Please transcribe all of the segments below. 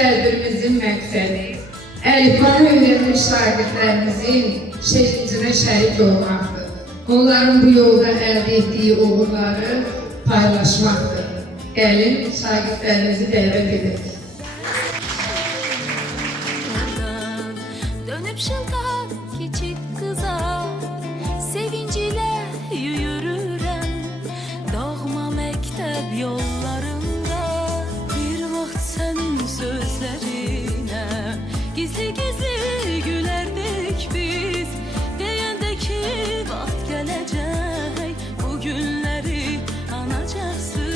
tədbirimizin məqsədi əlifbanı öyrənmiş şagirdlərimizin sevincinə şərik olmaqdır. Onların bu yolda əldə etdiyi uğurları paylaşmaqdır. Gəlin şagirdlərimizi dəvət edək. Dönüp şıldak küçük kıza sevinciyle yürürüm doğma mektep yollarında bir vaxt senin sözlerine gizli gizli gülerdik biz deyende ki vaxt gelecek bu günleri anacaksın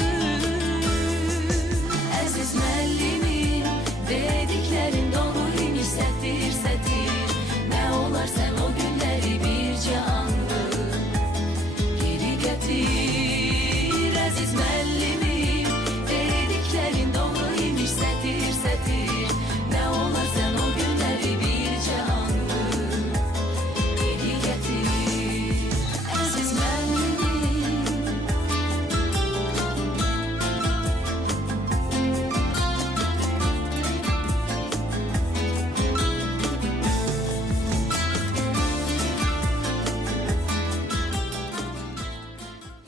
aziz müəllimim dediklerin doğru imiş sətir sətir ne olar sen o günleri birce anlık geri getir aziz müəllimim dediklerin doğru imiş sətir sətir ne olar sen o günleri birce anlık geri getir aziz müəllimim.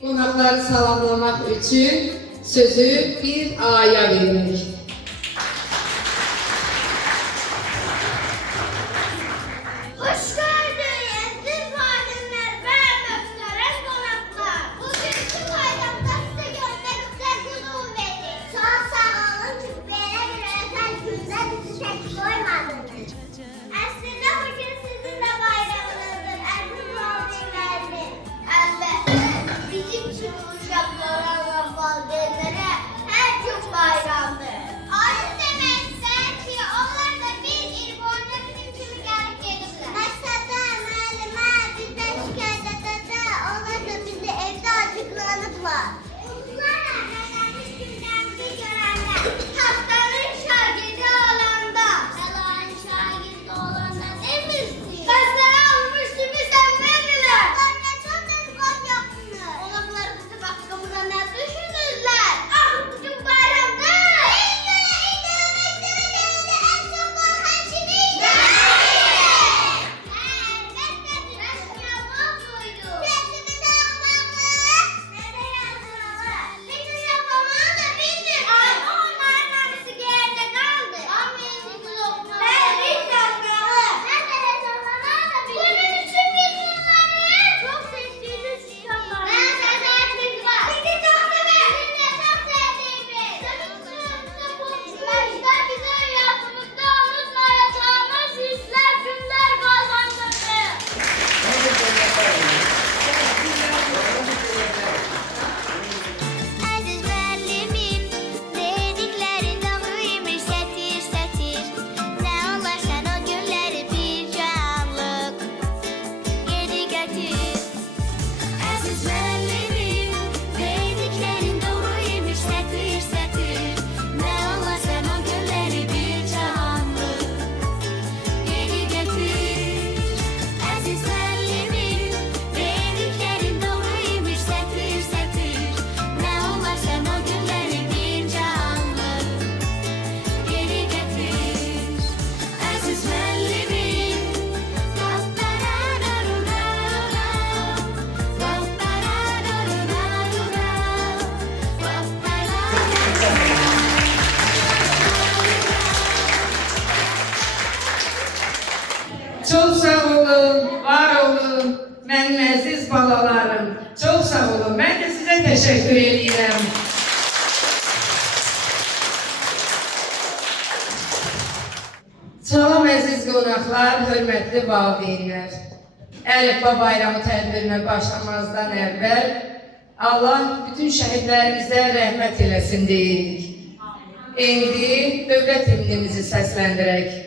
Qonaqları salamlamaq üçün sözü bir aya veririk. Hoş geldiniz siz aydınlar ve muhterem konaklar. Bugünkü bayramda size gönderikler günü verir. Çok sağ olun çünkü böyle bir özel günde bizi tek koymadınız. Aslında bugün sizin de bayramınızdır. Erkin Muhammed geldi. Elbette bizim için uşaklara ve valideynlere her gün bayramdır. Aynı demekten ki onlar da bir il boyunca bizim gibi gelip gelirler. Başta müellime bizden şikayet ederse onlar da bizi evde açıklanırlar. Uzunlar öğrenmiş günlerimizi görenler. Haftanın şagirdi olanda. Allah'ın şagirdi olanda demişsin. Mesela olmuştu bir sen verdiler. Onlar çok dedikodu yaptılar. Onlar bizi bakımına ne düşünürler? Ah bugün bayramda. En göre yemekleri geldi. En çok korkan kimiydi? Elbette Resmiyaman buydu. Resmimizi yapmamız. Nerede yazmalı? Bizim yapmamızı da bildim. Ay onların hepsi geride kaldı. Amin yoktu. Ben hiç yazmalı. Nerede yazmalı da bildim. Bunun için bizim var. Çok sevdiğiniz insanlar. Ben sevdiğim var. Bizi çok sever. Siz de çok sevdiğimiz. Başta bize hayatımızda unutmayacağımız hisler, günler kazandırdı. Aziz müəllimim, dediklərin doğruymuş sətir sətir. Nə olarsan o günləri bircə anlıq geri götür. Aziz müəllimim, dediklərin doğruymuş sətir sətir. Nə olarsan o günləri bircə anlıq geri götür. Aziz müəllimim, dediklərin doğruymuş sətir sətir. Ne olarsan o günleri bircə anlıq geri getir. Aziz müəllimim, Çok sağ olun, var olun, mənim əziz balalarım. Çok sağ olun, ben de size teşekkür ederim. Salam əziz qonaqlar, hörmətli valideynlər. Əlifba bayramı tədbirinə başlamazdan əvvəl Allah bütün şəhidlərimizə rəhmət eləsin deyirik. İndi dövlət himnimizi səsləndirək.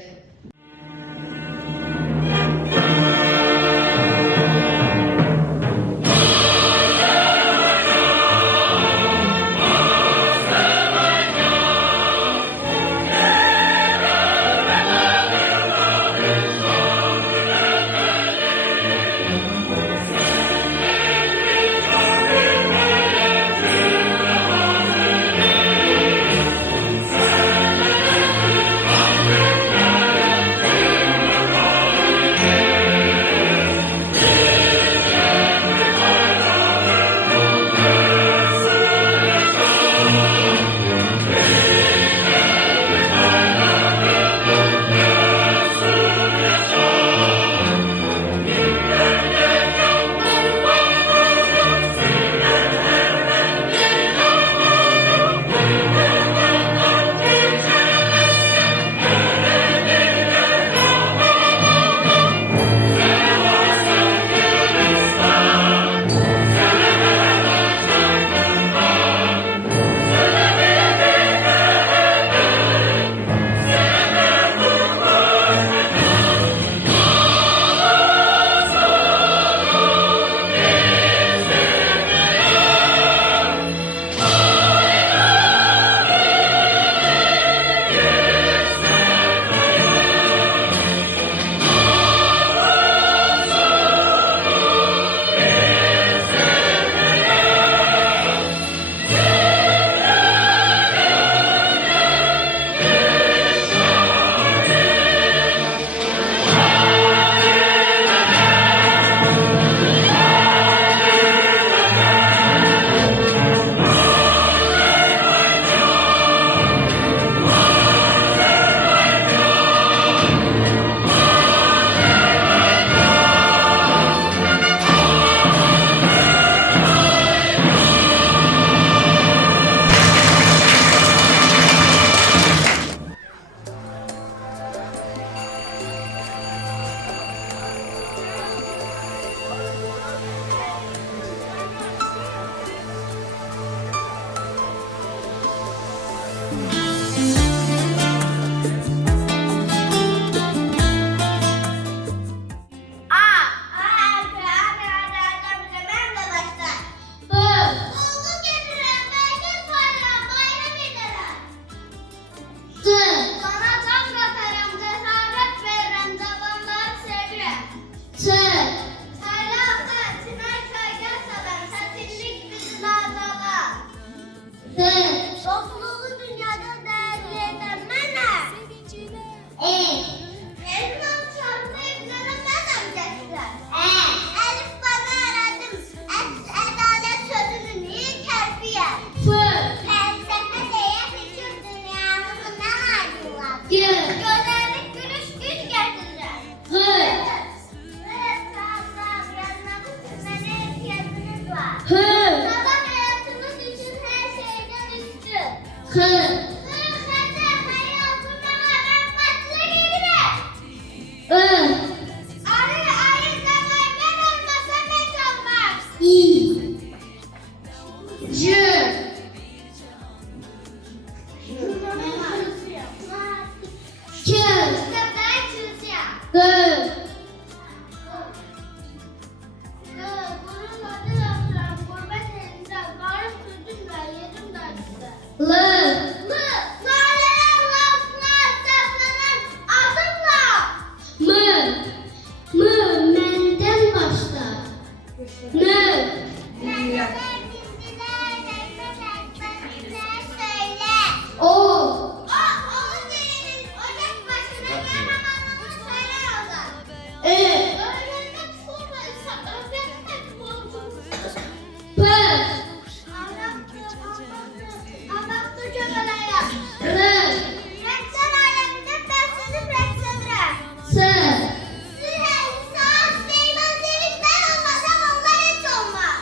Bildiler, söyle. O. Onu söyleyin. Ocak başına kahramanlığını söyler o da. Öğrenmek sormaysa öğretmek korkunç. Anlattı cömelaya. Rektör aleminde ben sizin rektörüm. Sağ Süleyman Delik ben olmasam onlar hiç olmaz.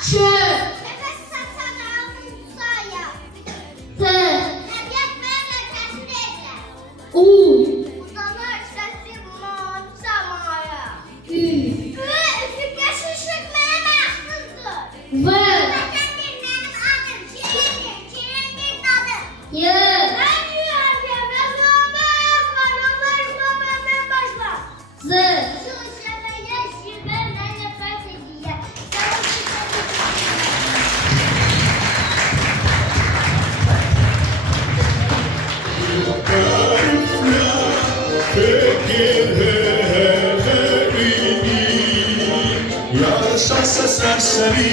Nefes saksan ağzını sağya. Tabiat benimle tesir eder. Uzanır sesim mor samaya. Üfük yaşışık benim aklımdır. Vatandır benim adım. Çiğnir dadım. Ben rüyam yazmam var. Onlarla benden başla. Şu işleme yaşıyor benden nefret ediyor. Yaşasa serseri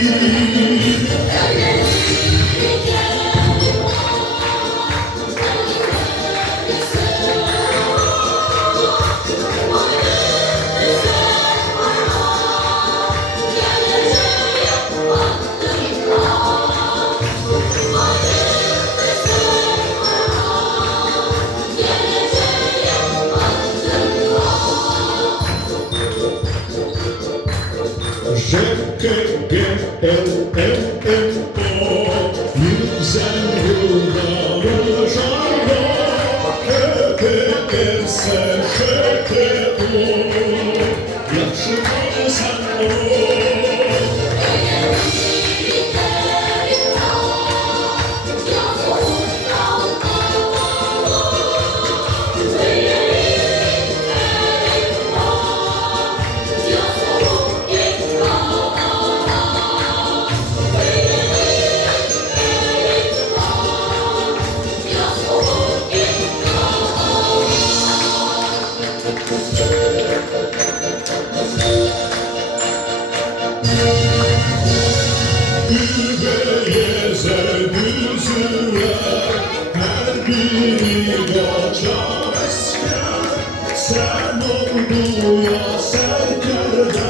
sen oldu ya serkerde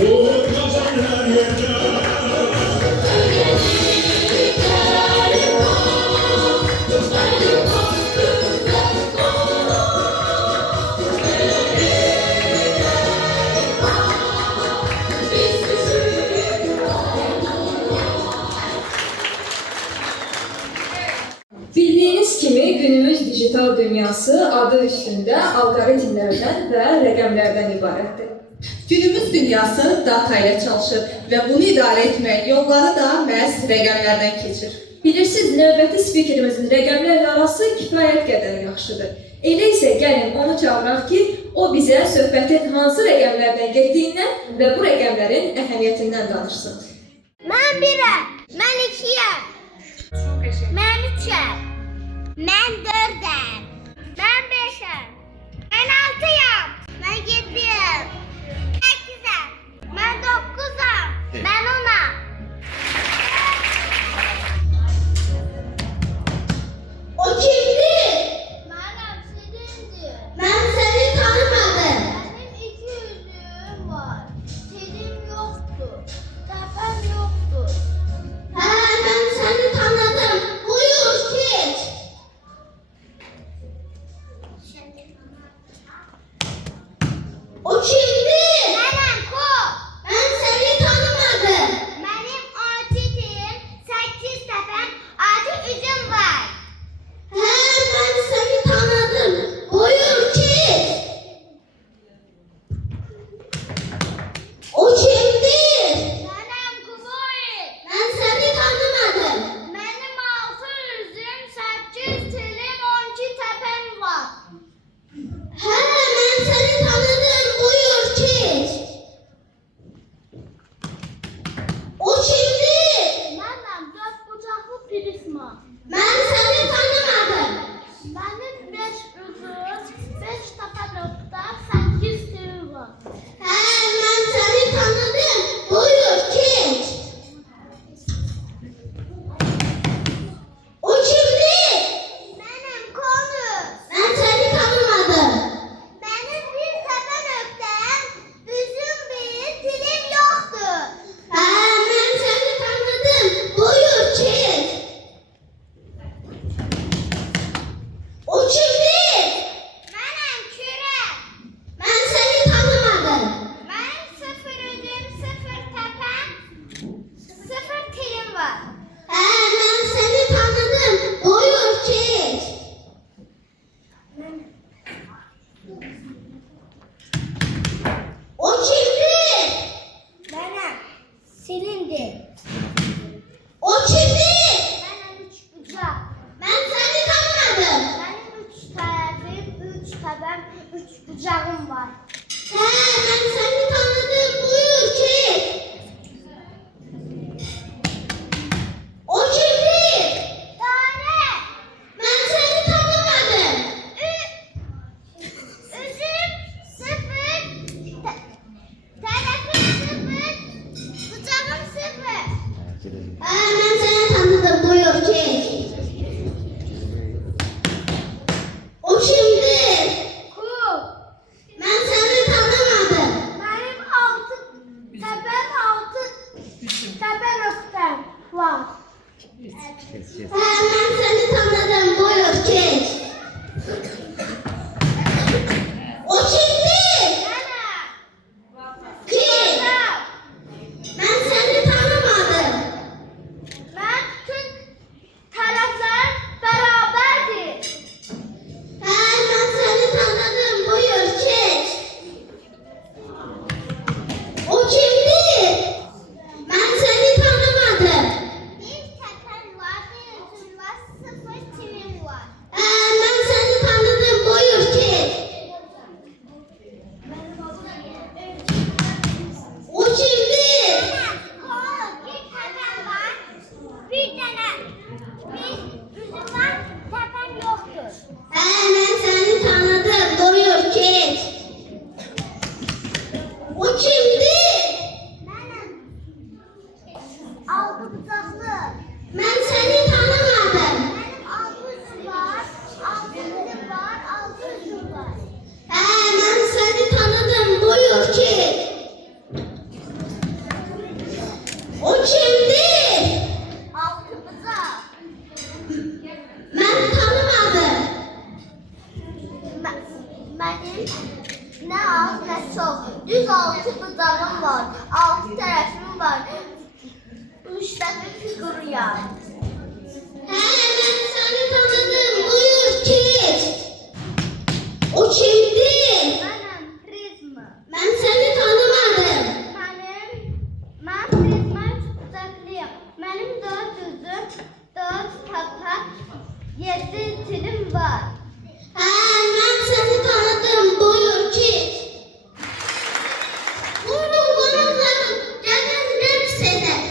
o kazan her yerde. Bildiyiniz kimi günümüz dijital dünyası adı üstündə alqoritmlərdən və rəqəmlərdən ibarətdir. Günümüz dünyası data ilə çalışır və bunu idarə etmək yolları da məhz rəqəmlərdən keçir. Bilirsiniz, növbəti spikerimizin rəqəmlərlə arası kifayət qədər yaxşıdır. Elə isə gəlin onu çağıraq ki, o bizə söhbətin hansı rəqəmlərdən getdiyindən və bu rəqəmlərin əhəmiyyətindən danışsın. Mən birəm. Mən ikiyəm. Mən üçəm. Mən dördəm. Mən beşəm. Mən altıyam. Mən yediyəm. Səkizəm. Mən doqquzam. Mən onam. O kimdir? Mənəm sizindir. Mən səni tanımadım. Mənim iki yüzlüğüm var. Dilim yoxdur. Təpəm yoxdur. Hə, mən səni tanıdım. Buyur, keç. O kimdir? Mənəm, Ko. Mən səni tanımadım. Silindir. O kimdir? Benim üç bucak. Ben seni tanımadım. Benim üç tarafım, üç tabağım, üç bucağım var. He, ben seni tanıdım. Buyur ki. O kimdir? Dare. Ben seni tanımadım. Üzüm sıfır. Tarafım sıfır. Bucağım sıfır. Ben seni tanıdım. Buyur ki. O kimdir? Ku. Ben seni tanımadım. Benim tepe noktam var. Ben seni tanıdım. Buyur ki. O kimdir? Kim? Ben seni tanımadım. Ben tüm taraflar beraberdir. Ben seni tanıdım. Buyur ki. O kimdir? Ben seni tanımadım. Bir tepen var, bir üzüm var, sıfır çivim var. Ben seni tanıdım. Buyur ki. O kimdir? Bir tepen var, bir tane bir üzüm var, tepen yoktur. Ben seni tanıdım. Buyur ki. O kimdir? Benim. Altı bıçaklı. Ben seni tanımadım. Benim altı üzüm var, altı üzüm var, altı üzüm var. Ben seni tanıdım. Buyur ki. O kimdir? Altı bıçak. Ben tanımadım. Benim ne az ne çok. Düz altı bıçağım var. Altı tarafım var. Üçte bir figürü yani. Ben seni tanıdım. Buyur ki. O kimdir? Benim prizma. Ben seni tanımadım. Ben prizma tuzaklıyım. Benim dört üzüm, dört kapak, 7 tilim var. Ben seni tanıdım. Buyur ki. Buyurun konuklarım. Gelin hepsine.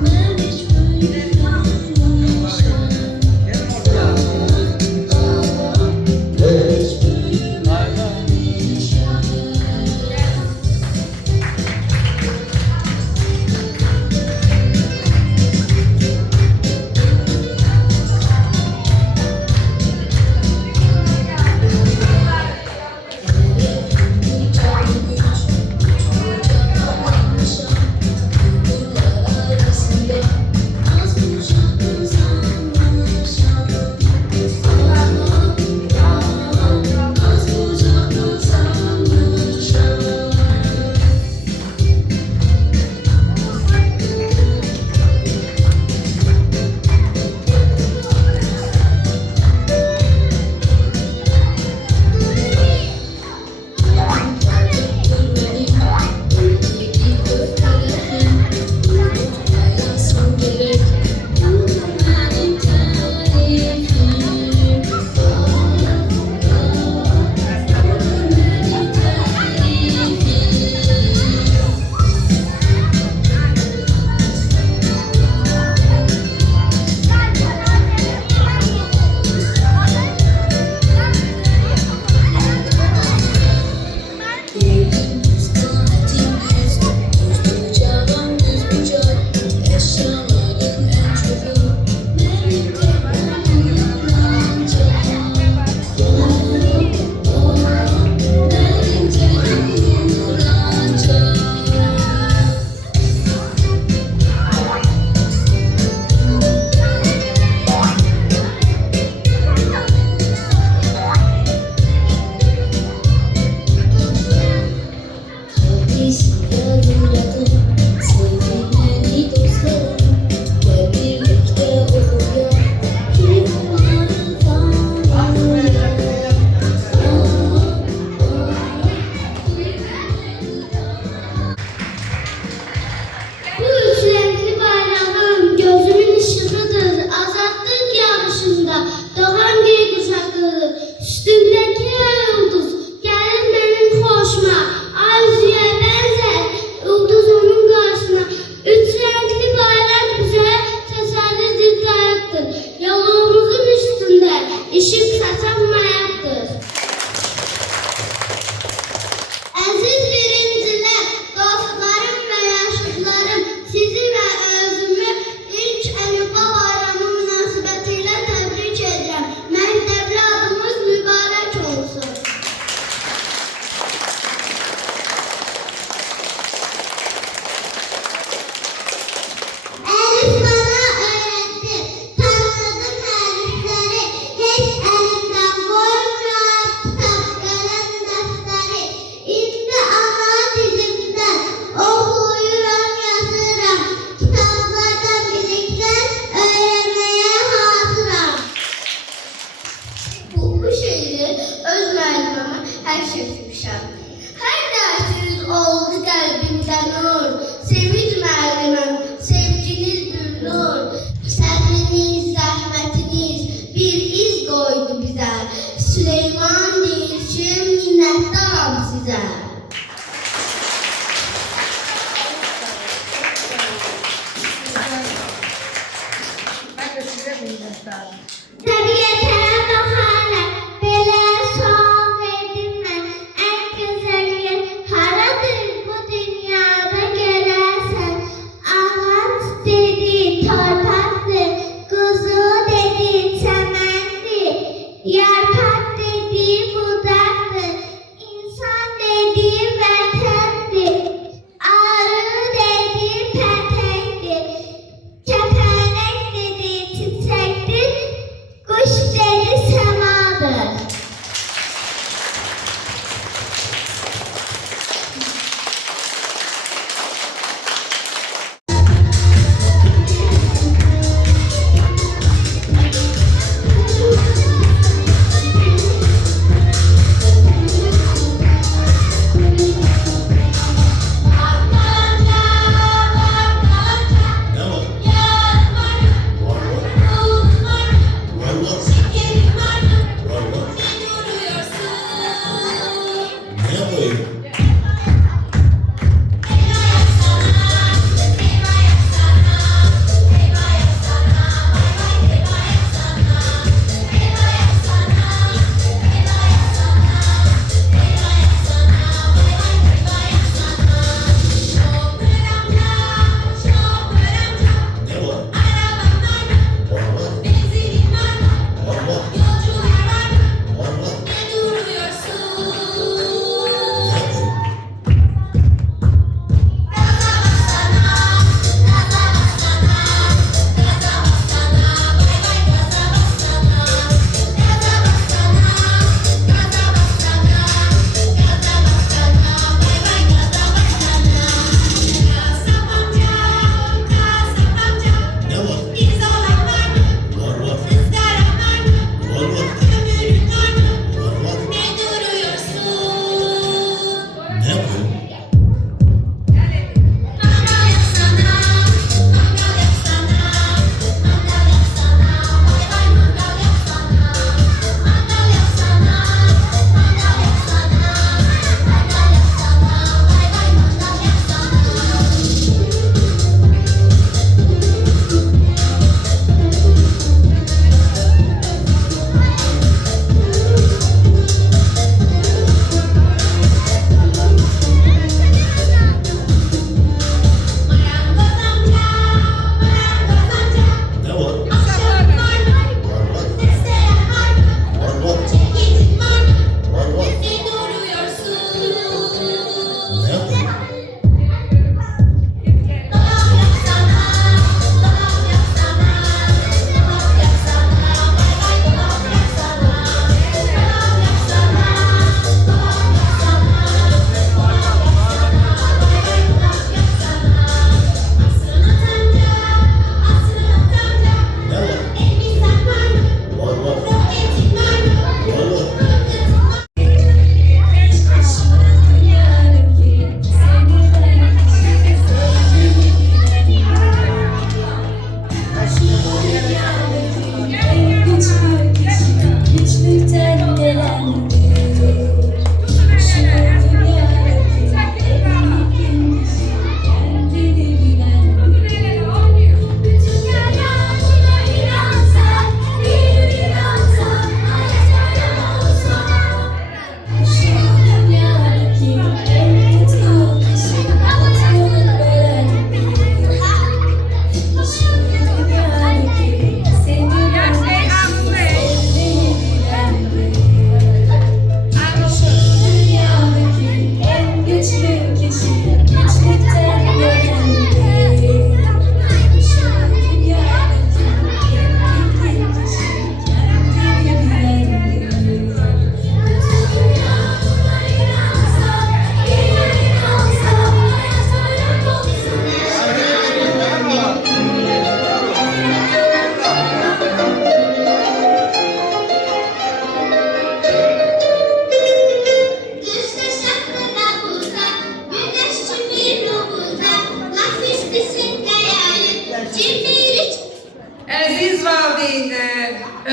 Ben hiç büyüdüm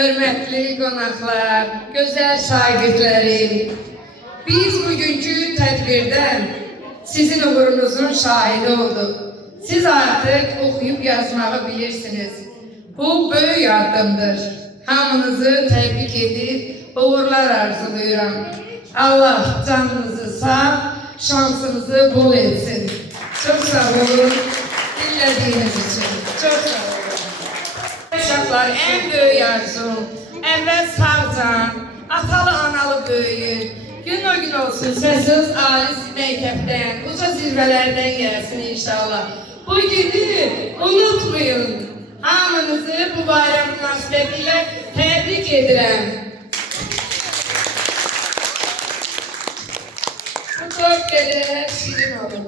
hörmətli qonaqlar, gözəl şagirdlərim. Biz bugünkü tədbirdən sizin uğurunuzun şahidi olduq. Siz artıq oxuyub yazmağı bilirsiniz. Bu böyük addımdır. Hamınızı təbrik edib, uğurlar arzulayıram. Allah canınızı sağ, şansınızı bol etsin. Çok sağ olun dinlediğiniz için. Çok sağ olun. Uşaqlar, en böyük arzum, əvvəl sağ can, atalı analı böyük, gün o gün olsun səsiz ali məktəbdən, uca zirvələrdən gəlsin inşallah. Bu günü unutmayın. Hamınızı bu bayram münasibətilə təbrik edirəm. Bu çok qədər şirin olun.